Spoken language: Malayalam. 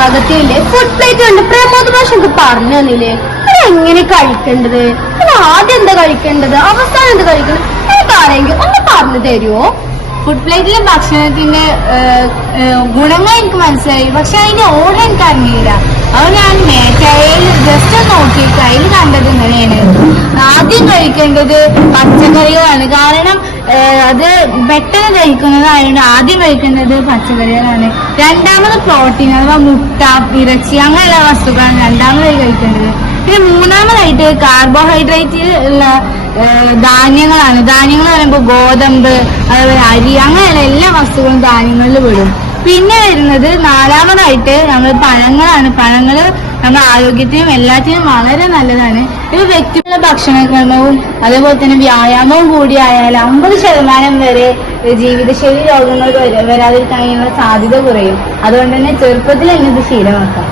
ഭാഗത്തില്ലേ ഫുഡ് പ്ലേറ്റ് ഉണ്ട്. പ്രമോദ് ഭാഷ എനിക്ക് പറഞ്ഞു തന്നില്ലേ എങ്ങനെ കഴിക്കേണ്ടത്, ആദ്യം എന്താ കഴിക്കേണ്ടത്, അവസാനം എന്താ കഴിക്കേണ്ടത്, എനിക്ക് ആരെങ്കിലും ഒന്ന് പറഞ്ഞു തരുമോ? ഫുഡ് പ്ലേറ്റിലെ ഭക്ഷണത്തിന്റെ ഗുണങ്ങൾ എനിക്ക് മനസ്സിലായി, പക്ഷെ അതിന്റെ ഓർഡർ എനിക്ക് അറിഞ്ഞില്ല. അത് ഞാൻ മേറ്റയിൽ ജസ്റ്റ് നോക്കിയിട്ട് അതിൽ കണ്ടത് ഇങ്ങനെയാണ്. ആദ്യം കഴിക്കേണ്ടത് പച്ചക്കറികളാണ്, കാരണം അത് പെട്ടെന്ന് കഴിക്കുന്നതായതുകൊണ്ട് ആദ്യം കഴിക്കേണ്ടത് പച്ചക്കറികളാണ്. രണ്ടാമത് പ്രോട്ടീൻ അഥവാ മുട്ട, ഇറച്ചി അങ്ങനെയുള്ള വസ്തുക്കളാണ് രണ്ടാമതായി കഴിക്കേണ്ടത്. പിന്നെ മൂന്നാമതായിട്ട് കാർബോഹൈഡ്രേറ്റ് ഉള്ള ധാന്യങ്ങളാണ്. ധാന്യങ്ങൾ പറയുമ്പോൾ ഗോതമ്പ്, അതുപോലെ അരി അങ്ങനെയുള്ള എല്ലാ വസ്തുക്കളും ധാന്യങ്ങളിൽ വിടും. പിന്നെ വരുന്നത് നാലാമതായിട്ട് നമ്മൾ പഴങ്ങളാണ്. പഴങ്ങള് നമ്മുടെ ആരോഗ്യത്തിനും എല്ലാത്തിനും വളരെ നല്ലതാണ്. ഇത് വ്യക്തിഗത ഭക്ഷണക്രമവും അതേപോലെ തന്നെ വ്യായാമവും കൂടി ആയാൽ 50% വരെ ജീവിതശൈലി രോഗങ്ങൾ വരാതിരിക്കാനുള്ള സാധ്യത കുറയും. അതുകൊണ്ട് തന്നെ ചെറുപ്പത്തിൽ തന്നെ ഇത് ശീലമാക്കാം.